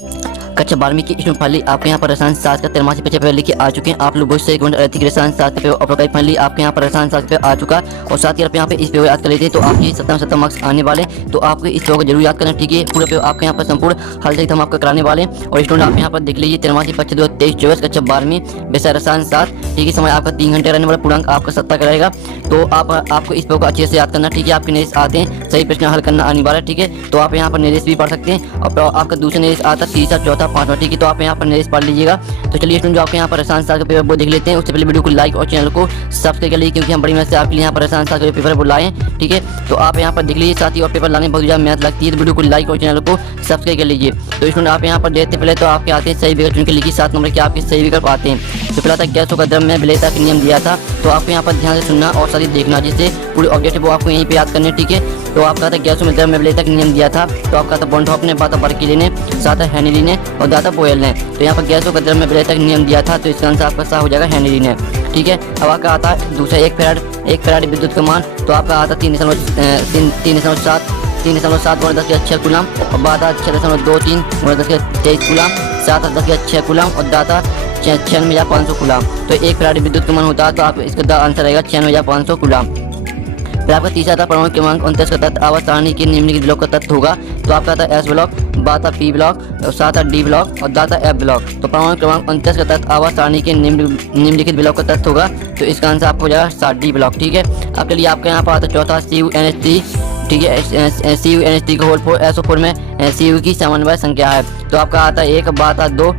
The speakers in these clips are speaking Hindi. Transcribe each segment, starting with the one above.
कक्षा 12वीं की स्टूडेंट फाइनली आपके यहाँ पर रसायन शास्त्र का 13 पेपर पेपर लेके आ चुके हैं। आप लोग बहुत से कमेंट रहती है रसायन शास्त्र पेपर और फाइनली आपके यहाँ पर रसायन शास्त्र पेपर आ चुका और साथ ही आप यहाँ पे इस पेपर याद कर लेते हैं तो आपके 70 मार्क्स आने वाले। तो आपको इस पेपर को जरूर याद करना, ठीक है। पूरा पेपर आपके यहाँ पर संपूर्ण हल सहित हम आपको कराने वाले हैं। और स्टूडेंट आप यहाँ पर देख लीजिए 13 पक्ष 2023-24 कक्षा 12वीं विषय रसायन शास्त्र, ठीक है। समय आपका 3 घंटे रहने वाला, पूर्णांक आपका 70 का रहेगा। तो आपको इस पेपर को अच्छे से याद करना, ठीक है। आपके निर्देश आते हैं, सही प्रश्न हल करना अनिवार्य है, ठीक है। तो आप यहाँ पर निर्देश भी पढ़ सकते हैं और आपका दूसरा निर्देश आता है, तीसरा, चौथा, पांचवा, ठीक है। तो आप यहाँ पर निर्देश पढ़ लीजिएगा। तो चलिए स्टूडेंट जो आपके यहाँ पर रसायन शास्त्र का पेपर वो देख लेते हैं। उससे पहले वीडियो को लाइक और चैनल को सब्सक्राइब कर लीजिए, क्योंकि हम बड़ी मेहनत से आपके लिए यहाँ पर रसायन शास्त्र के पेपर बुलाए, ठीक है। तो आप यहाँ पर देख लीजिए, साथ ही और पेपर लाने में बहुत ज़्यादा मेहनत लगती है, तो वीडियो को लाइक और चैनल को सब्सक्राइब कर लीजिए। तो स्टूडेंट आप यहाँ पर देखते पहले तो आपके आते हैं सही विकल्प चुन के लिखिए, 7 नंबर के आपके सही विकल्प आते हैं। तो पहला था गैसों का द्रव्य में विलेयता का नियम दिया था। तो आपको यहाँ पर ध्यान से सुनना और साथ ही देखना, जिससे पूरे ऑब्जेक्टिव वो आपको यहीं पे याद करने, ठीक है। तो आपका था गैसों में द्रव्य में विलेयता का नियम दिया था। तो आपका था बॉन्डहॉफ ने, बाता बर्किले ने, साथ हेनरी ने और दाता बोयल ने। तो यहाँ पर गैसों का द्रव्य में विलेयता का नियम दिया था, तो इसका आंसर आपका सही हो जाएगा हेनरी ने, ठीक है। अब आपका आता है दूसरा 1 फैराड विद्युत का मान। तो आपका आता 3.7 गुणा 10 के 6 कूलम और बाता 6.23 गुणा 10 के 23 कूलम, 7 10 के 6 कूलम और दाता 96,500 कूलम। तो 1 फैराड विद्युत का मान होता है, तो आप इसका आंसर रहेगा 96,500 कूलम। फिर आपका तीसरा था परमाणु क्रमांक 29 का तत्व आवर्त सारणी के निम्नलिखित ब्लॉक का तत्व होगा। तो आपका था एस ब्लॉक, बाता पी ब्लॉक और साथ डी ब्लॉक और दाता एफ ब्लॉक। तो परमाणु क्रमांक 29 का तत्व आवर्त सारणी के निम्नलिखित ब्लॉक का तत्व होगा। तो इसका आंसर आपको हो जाएगा डी ब्लॉक, ठीक है। आपके लिए आपके यहाँ पर आता चौथा CuNH3, ठीक है। CuNH3 का होल 4 SO4 में Cu की समन्वय संख्या है। तो आपका आता 1, बाता 2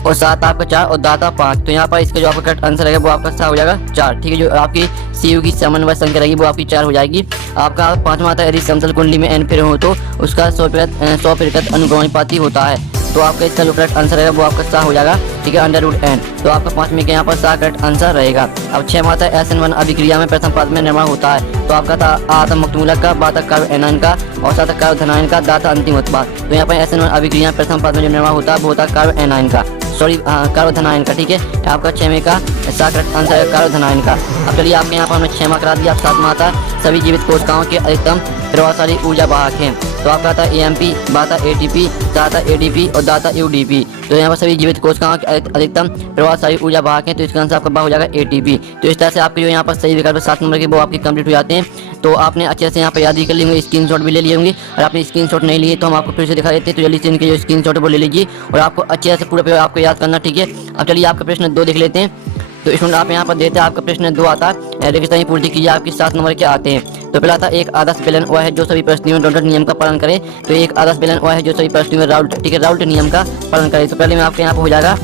और 7 आपका 4 और दाता 5। तो यहाँ पर इसका जो आपका करेक्ट आंसर रहेगा वो आपका सही हो जाएगा 4, ठीक है। जो आपकी Cu की समन्वय संख्या रहेगी वो आपकी 4 हो जाएगी। आपका 5वां आता है यदि समतल कुंडली में n फेरे हो तो उसका 100% अनुक्रमानुपाती होता है। तो आपका इसका जो करेक्ट आंसर रहेगा वो आपका सही हो जाएगा, ठीक है, √n। तो आपका 5वें के यहाँ पर सही करेक्ट आंसर रहेगा। अब 6वां आता है SN1 अभिक्रिया में प्रथम पद में निर्माण होता है। तो आपका था आता मुक्त मूलक का, बाता कार्ब एनायन का और साथ कार्ब धनायन का, दाता अंतिम उत्पाद। तो यहाँ पर SN1 अभिक्रिया में प्रथम पद में जो निर्माण होता है वो होता है कार्ब एनायन का, सॉरी कार्बोधनायन का, ठीक है। आपका 6वें का करेक्ट आंसर है कार्बोधनायन का। अब चलिए आपके यहाँ पर हमने 6वां करा दिया। अब 7वां आता सभी जीवित कोशिकाओं के अधिकतम प्रभावशाली ऊर्जा वाहक हैं। तो आपका आता AMP, बाता ATP, दाता ADP और दाता UDP। तो यहाँ पर सभी जीवित कोशिकाओं के अधिकतम प्रभावशाली ऊर्जा वाहक हैं। तो इसका आंसर आपका हो जाएगा ATP। तो इस तरह से आपके जो यहाँ पर सही विकल्प 7 नंबर के वो आपके कंप्लीट हो जाते हैं। तो आपने अच्छे से यहाँ पर याद ही कर लिए होंगे, स्क्रीनशॉट भी ले लिए होंगे। और आपने स्क्रीनशॉट नहीं लिए तो हम आपको फिर से दिखा देते हैं। तो जल्दी से इनके जो स्क्रीनशॉट वो ले लीजिए और आपको अच्छे से पूरा पेपर आपको याद करना, ठीक है। अब चलिए आपका प्रश्न 2 देख लेते हैं। तो स्टूडेंट आप यहाँ पर देते हैं आपका प्रश्न 2 आता है रेगिस्तानी पूर्ति कीजिए, आपके 7 नंबर के आते हैं। तो पहला था एक आदर्श बेलन वह है जो सभी परिस्थितियों में डॉल्टन नियम का पालन करे। तो एक आदर्श बेलन वह है जो सभी परिस्थितियों में राउल्ट, ठीक है, राउल्ट नियम का पालन करे। तो पहले में आपके यहाँ पर हो जाएगा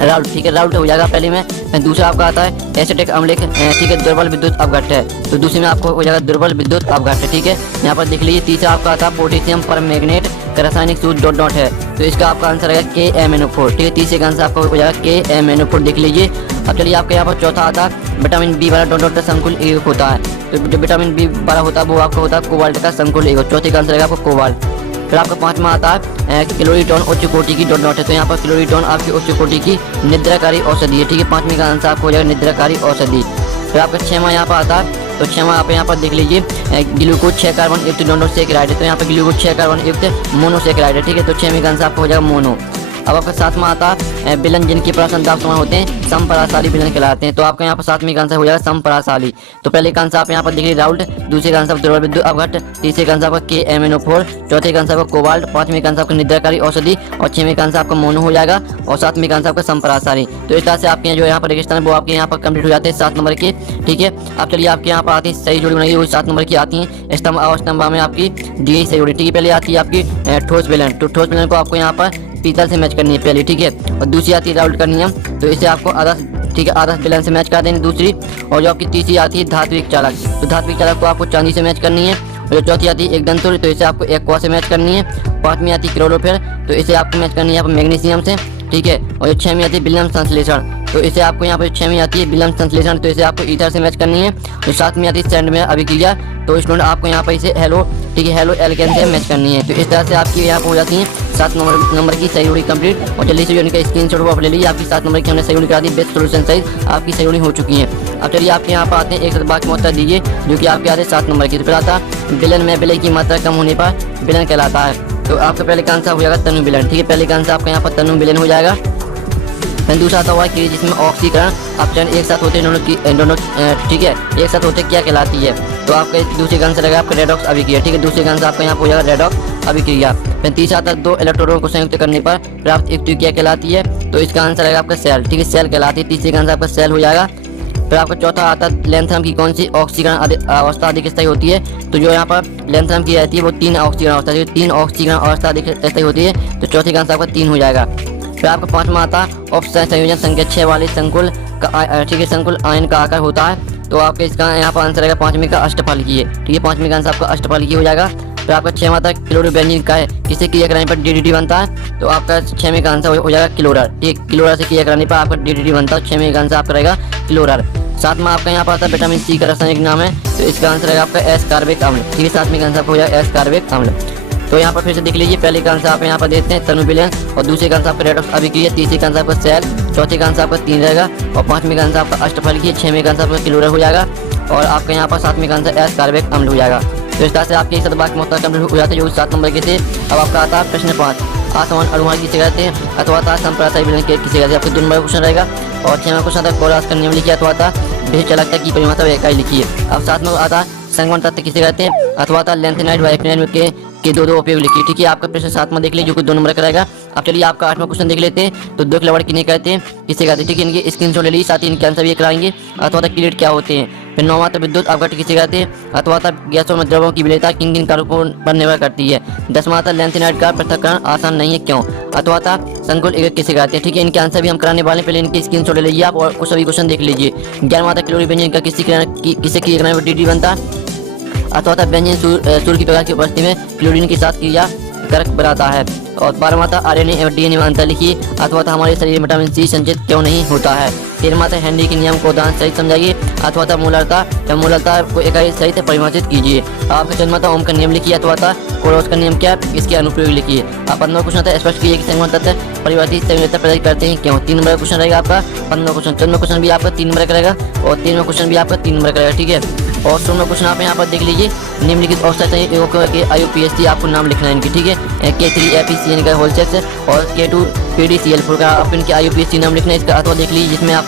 राउल्ट, ठीक है, राउल्ट हो जाएगा पहले में। दूसरा आपका आता है एसिटिक अम्ल, ठीक है, दुर्बल विद्युत अपघट्ट है। तो दूसरे में आपको हो जाएगा दुर्बल विद्युत अपघट्ट, ठीक है। यहाँ पर देख लीजिए। तीसरा आपका आता है पोटेशियम परमैंगनेट का रासायनिक सूत्र डॉट है। तो इसका आपका आंसर रहेगा KMnO4, ठीक है। तीसरे का आंसर आपका हो जाएगा KMnO4, देख लीजिए। अब चलिए आपके यहाँ पर चौथा आता है विटामिन B वाला डॉट का संकुल एकक होता है। तो जो विटामिन B वाला होता है वो आपका होता है कोबाल्ट का संकुल एकक। चौथे का आंसर रहेगा आपको कोबाल्ट। फिर आपका 5वां आता है क्लोरीटोन उच्च कोटि की डॉट है। तो यहाँ पर क्लोरीटोन आपकी उच्च कोटि की निद्राकारी औषधि है, ठीक है। 5वें का आंसर आपको हो जाएगा निद्राकारी औषधि। फिर आपका 6वां यहाँ पर आता है। तो 6वां आप यहाँ पर देख लीजिए ग्लूकोज 6 कार्बन युक्त मोनोसेकेराइड है। तो यहाँ पर ग्लूकोज 6 कार्बन युक्त मोनोसेकेराइड है, ठीक है। तो 6वें का आंसर आपको हो जाएगा मोनो। अब आपका 7वां आता है विलन जिनकी प्राशन दाब समान होते हैं समपराशाली विलन कहलाते हैं। तो आपका यहाँ पर 7वें का आंसर हो जाएगा समपराशाली। तो पहले का आंसर आप यहाँ पर देखिए राउल्ट, दूसरे का आंसर दुर्बल विद्युत अपघट्ट, तीसरे का आंसर आपका KMnO4, चौथे का आंसर आपका कोबाल्ट, 5वें का आंसर आपका निद्राकारी औषधि और 6वें का आंसर आपका मोनो हो जाएगा और 7वें का आंसर आपका समपराशाली। तो इस तरह से आपके जो यहाँ पर रेगिस्तान वो आपके यहाँ पर कंप्लीट हो जाते हैं 7 नंबर के, ठीक है। अब चलिए आपके यहाँ पर आती है सही जोड़ी बनाइए, वो 7 नंबर की आती है। स्तंभ अवस्तंभ में आपकी डी सही जोड़ी, ठीक है। पहले आती है आपकी ठोस बेलन। तो ठोस बेलन को आपको यहाँ पर पीतल से मैच करनी है पहली, ठीक है। और दूसरी आती है राउल्ट का नियम। तो इसे आपको आदर्श, ठीक है, आदर्श बेलन से मैच कर देनी दूसरी। और जो आपकी तीसरी आती है धात्विक चालक। तो धात्विक चालक को आपको चांदी से मैच करनी है। और जो चौथी आती है एक दंतुर, तो इसे आपको एक्वा से मैच करनी है। 5वीं आती है क्लोरोफिल, तो इसे आपको मैच करनी है यहाँ पर मैग्नीशियम से, ठीक है। और जो 6वीं आती है विलियम संश्लेषण, तो इसे आपको यहाँ पर 6वीं आती है विलियम संश्लेषण, तो इसे आपको ईथर से मैच करनी है। तो 7वीं आती है सैंड में अभिक्रिया, तो स्टूडेंट आपको यहाँ पर इसे हेलो, ठीक है, हेलो एल्केन से मैच करनी है। तो इस तरह से आपकी यहाँ पर हो जाती है 7 नंबर की सही जोड़ी कंप्लीट। और जल्दी से जो इनका स्क्रीनशॉट वो आप ले लीजिए। आपकी 7 नंबर की हमने सही जोड़ी करा दी, बेस्ट सोल्यूशन सहित आपकी सही जोड़ी हो चुकी है। अब चलिए आपके यहाँ पर आते हैं एक सवाल का उत्तर दीजिए जो कि आपके आते हैं 7 नंबर की। तो फिर आता विलन में विलय की मात्रा कम होने पर विलन कहलाता है। तो आपका पहले का आंसर हो जाएगा तनुबिलन। ठीक है, पहले का आंसर आपका यहाँ पर तनुबिलन हो जाएगा। फिर दूसरा आता हुआ कि जिसमें ऑक्सीकरण अपचयन एक साथ होते हैं दोनों ठीक है, एक साथ होते क्या कहलाती है? तो आपका दूसरे का आंसर रहेगा आपका रेडॉक्स अभिक्रिया। ठीक है, दूसरे का आंसर आपका यहाँ पर हो जाएगा रेडॉक्स अभिक्रिया। फिर तीसरा आता है दो इलेक्ट्रॉनों को संयुक्त करने पर प्राप्त युक्ति क्या कहलाती है? तो इसका आंसर रहेगा आपका सेल। ठीक है, सेल कहलाती है। तीसरे का आंसर आपका सेल हो जाएगा। फिर आपका चौथा आता है लैंथनम की कौन सी ऑक्सीकरण अवस्था अधिक स्थायी होती है? तो जो यहाँ पर लैंथनम की रहती है वो 3 ऑक्सीकरण अवस्था, 3 ऑक्सीकरण अवस्था अधिक स्थायी होती है। तो चौथे का आंसर आपका 3 हो जाएगा। फिर आपका पांचवा आता संयोजन संख्या 6 वाले संकुल का ठीक है, संकुल आयन का आकार होता है। तो आपके इसका यहाँ पर आंसर रहेगा पांचवें का अष्टफलकीय। ठीक है, पांचवें का आंसर आपका अष्टफलकीय हो जाएगा। फिर आपका छठवां आता है क्लोरोबेंजीन का है किसे क्रिया कराने पर डीडीटी बनता है? तो आपका छठवें का आंसर हो जाएगा क्लोरर। ठीक, क्लोरर से क्रिया कराने पर आपका डीडीटी बनता है। छठवें का आंसर आपका रहेगा क्लोरर। सातवां आपका यहाँ पर आता है विटामिन सी का रासायनिक नाम है। तो इसका आंसर रहेगा आपका एस कार्बिक अम्ल। ठीक है, सातवें का आंसर हो जाएगा एस कार्बिक अम्ल। तो यहाँ पर फिर से देख लीजिए, पहले का आंसर आप यहाँ पर देते हैं तनुबिलन, और दूसरे का आंसर आपका रेडॉक्स अभिक्रिया, तीसरे का आंसर आपका सेल, चौथे का आंसर आपका 3 रहेगा, और पांचवें का आंसर आपका अष्टफलकीय, छठवें का आंसर आपका क्लोरर हो जाएगा, और आपका यहाँ पर सातवें का आंसर एस कार्बिक अम्ल हो जाएगा। तो इस तरह से आपके शतभाग मुख्तार कंप्लीट हो जाते हैं जो 7 नंबर के थे। अब आपका आता है प्रश्न 5, आसमान अनुमान किसे कहते हैं? अथवा था संप्रासाई विलयन किसे कहते हैं? आपके 2 नंबर क्वेश्चन रहेगा। और 6 नंबर क्वेश्चन आता है कोलास का नियम लिखिए, अथवा था भेद चालकता की परिमात्रा व इकाई लिखिए। अब 7 नंबर आता है संगमन तत्व किसे कहते हैं? अथवा था लेंथेनाइट व एक्टिनाइट के दो उपयोग लिखिए। ठीक है, आपका प्रश्न 7 में देख लीजिए जो कि 2 नंबर का रहेगा। अब चलिए आपका 8वां क्वेश्चन देख लेते हैं। तो दो लवड़ किन्हें कहते हैं, किसे कहते हैं? ठीक है, इनके स्क्रीनशॉट ले लीजिए, साथ ही इनके आंसर भी कराएंगे। अथवा था किलेट क्या होते हैं? फिर 9वां था विद्युत अपघट किसे कहते हैं? अथवा था गैसों में द्रवों की विलेयता किन किन कारकों पर निर्भर करती है? 10वां था लेंथेनाइट का पृथक्करण आसान नहीं है क्यों? अथवा था संकुल एकक किसे कहते हैं? ठीक है, इनके आंसर भी हम कराने वाले हैं, पहले इनके स्क्रीनशॉट ले लीजिए आप और कुछ सभी क्वेश्चन देख लीजिए। 11वां था क्लोरीबेंजीन का किसे क्रिया कराने पर डीडी बनता है? अथवा था बेंजीन सूर्य की प्रकार की उपस्थिति में क्लोरीन के साथ क्रिया कारक बनाता है। और 12वां था आरएनए एवं डीएनए में अंतर लिखिए। अथवा था हमारे शरीर में विटामिन सी संचित क्यों नहीं होता है? 13वां था हेनरी के नियम को उदाहरण सहित समझाइए। अथवा था मूलरता को इकाई सहित परिभाषित कीजिए। आपका 14वां था ओम का नियम लिखिए। अथवा था कोरोस का नियम क्या है, इसके अनुप्रयोग लिखिए। आप 15वां क्वेश्चन था स्पष्ट कीजिए कि संगमन तत्व परिवर्तित संयोजकता प्रदान करते हैं क्यों? 3 नंबर का क्वेश्चन रहेगा आपका 15वां क्वेश्चन। 14वां क्वेश्चन भी आपका 3 नंबर का रहेगा, और 13वां क्वेश्चन भी आपका 3 नंबर का रहेगा। ठीक है, और 16वां क्वेश्चन आप यहाँ पर देख लीजिए, निम्नलिखित औसत संयुग्मों के IUPAC आपको नाम लिखना है इनकी। ठीक है, K3FeCN का होल सेट और K2PDCl4 का आप इनके IUPAC नाम लिखना है इसका। अथवा देख लीजिए जिसमें आपको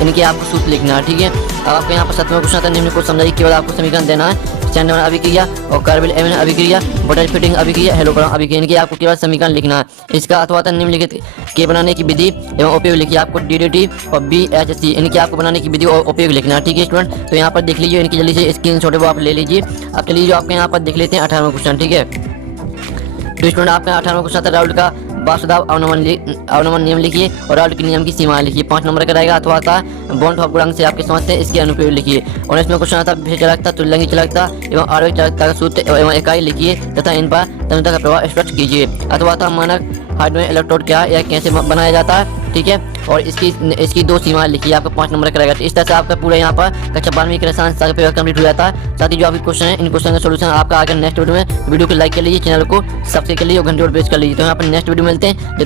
इनके आपको सूत्र लिखना है। ठीक है, अब आपके यहाँ पर 7वां क्वेश्चन आता है निम्न को समझाइए, केवल आपको समीकरण देना है। स्टैंडर्ड अभिक्रिया और कार्बिल एमिन अभिक्रिया, बटर फिटिंग अभिक्रिया, हेलोग्राम अभिक्रिया, इनके आपको केवल समीकरण लिखना है इसका। अथवा निम्नलिखित के बनाने की विधि एवं उपयोग लिखिए। आपको DDT और BHC इनके आपको बनाने की विधि और उपयोग लिखना है। ठीक है स्टूडेंट, तो यहाँ पर देख लीजिए इनकी जल्दी से स्क्रीनशॉट है वो आप ले लीजिए। अब चलिए जो आपके यहाँ पर देख लेते हैं 18वां क्वेश्चन। ठीक है, तो स्टूडेंट आपका 18वां क्वेश्चन था राउल्ट का वासुदेव अवनमन नियम लिखिए और राउल्ट के नियम की सीमाएं लिखिए। 5 नंबर का रहेगा। अथवा था बॉन्ड ऑफ गुणांक से आपके समझते हैं इसके अनुप्रयोग लिखिए। 19वां क्वेश्चन आता है भेद चालकता, तुल्यंगी चालकता एवं आरोग्य चालकता का सूत्र एवं इकाई लिखिए तथा इन पर तन्यता का प्रभाव स्पष्ट कीजिए। अथवा था मानक हाइड्रोजन इलेक्ट्रोड क्या है या कैसे बनाया जाता है? ठीक है, और इसकी 2 सीमाएं लिखिए। आपका 5 नंबर का रहेगा। इस तरह से आपका पूरा यहाँ पर कक्षा 12वीं के रसायन शास्त्र का पेपर कंप्लीट हो जाता है। साथ ही जो आपके क्वेश्चन है इन क्वेश्चन का सोल्यूशन आपका आगे नेक्स्ट वीडियो में, वीडियो को लाइक कर लीजिए, चैनल को सब्सक्राइब कर लीजिए और घंटे और प्रेस कर लीजिए। तो यहाँ पर नेक्स्ट वीडियो मिलते हैं।